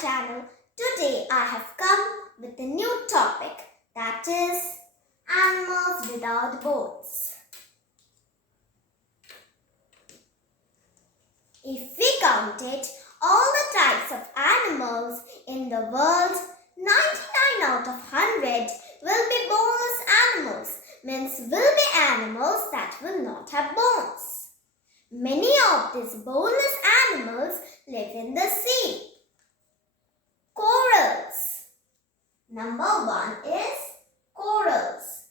channel. Today I have come with a new topic, that is animals without bones. If we counted all the types of animals in the world, 99 out of 100 will be boneless animals, means will be animals that will not have bones. Many of these boneless animals live in the sea. Corals. Number 1 is corals.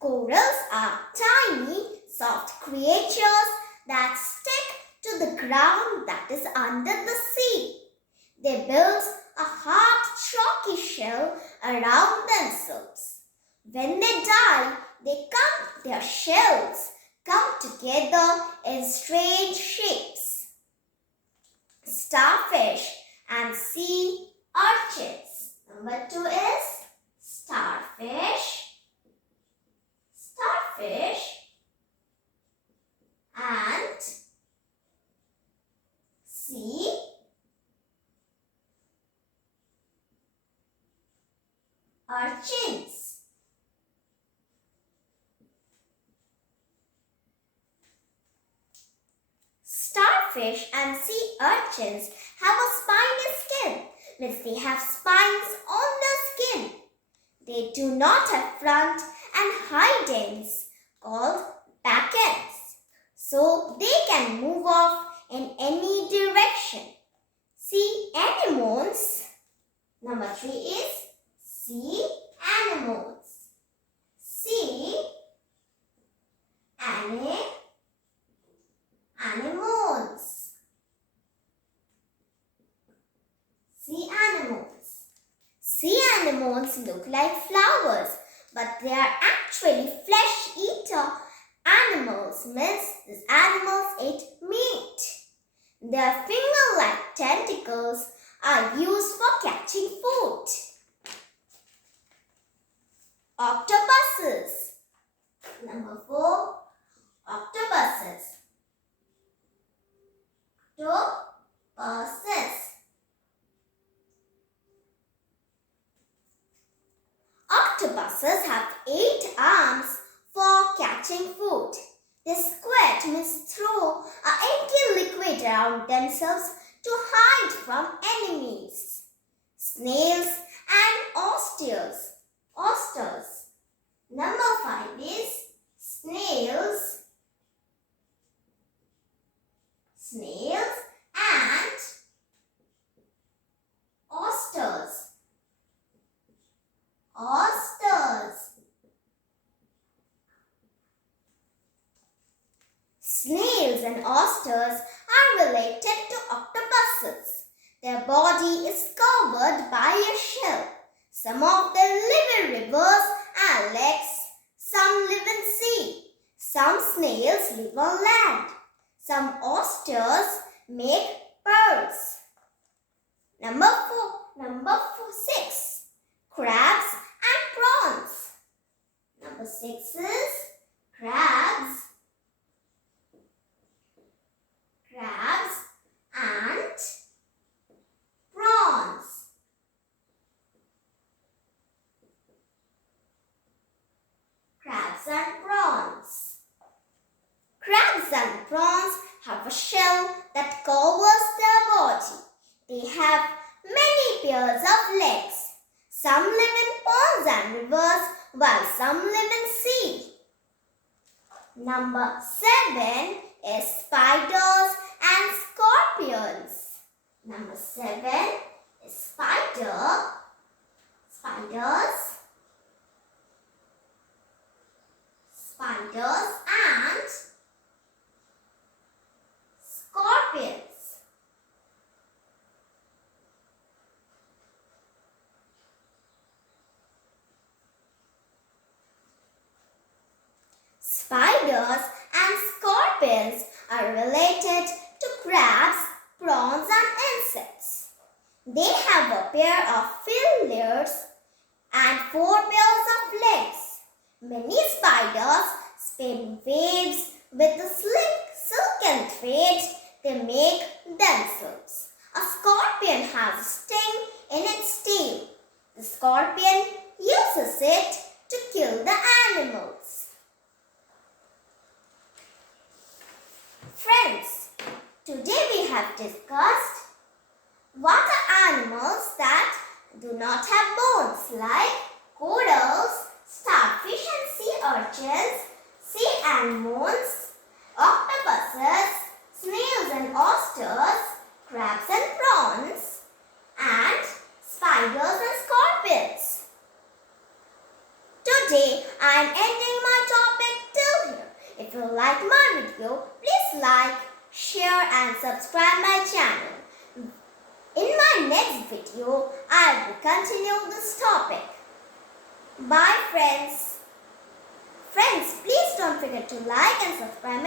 Corals are tiny, soft creatures that stick to the ground that is under the sea. They build a hard, chalky shell around themselves. When they die, their shells come together in strange shapes. Starfish and sea urchins. Number 2 is starfish and sea urchins. Starfish and sea urchins have a spiny skin, means they have spines on their skin. They do not have front and hind ends called back ends, so they can move off in any direction. Sea anemones. Number 3 is sea anemones. Sea anemones. Sea anemones. Sea anemones look like flowers, but they are actually flesh-eater animals, means these animals eat meat. Their finger-like tentacles are used for catching food. Octopuses. Number 4, octopuses. Octopuses have 8 arms for catching food. They squirt, means throw an inky liquid around themselves to hide from enemies. Snails and oysters. Number 5 is snails and oysters. Snails and oysters are related to octopuses. Their body is covered by a shell. Some of them live in rivers and lakes. Some live in sea. Some snails live on land. Some oysters make pearls. Number 6. Crabs and prawns. Number 6 is crabs and prawns. Crabs and prawns have a shell that covers their body. They have many pairs of legs. Some live in ponds and rivers, while some live in sea. Number 7 is spiders and scorpions. Number 7 is spiders and scorpions. Spiders and scorpions are related to crabs, prawns and insects. They have a pair of fin layers and 4 pairs of legs. Many spiders spin waves with a silken thread they make themselves. A scorpion has a sting in its tail. The scorpion uses it to kill the animals. Friends, today we have discussed what are animals that do not have bones, like corals, starfish and sea urchins, sea anemones, octopuses, snails and oysters, crabs and prawns, and spiders and scorpions. Today I am ending my topic till here. If you like my video, please like, share and subscribe my channel. In my next video, I will continue this topic. Bye friends. Friends, please don't forget to like and subscribe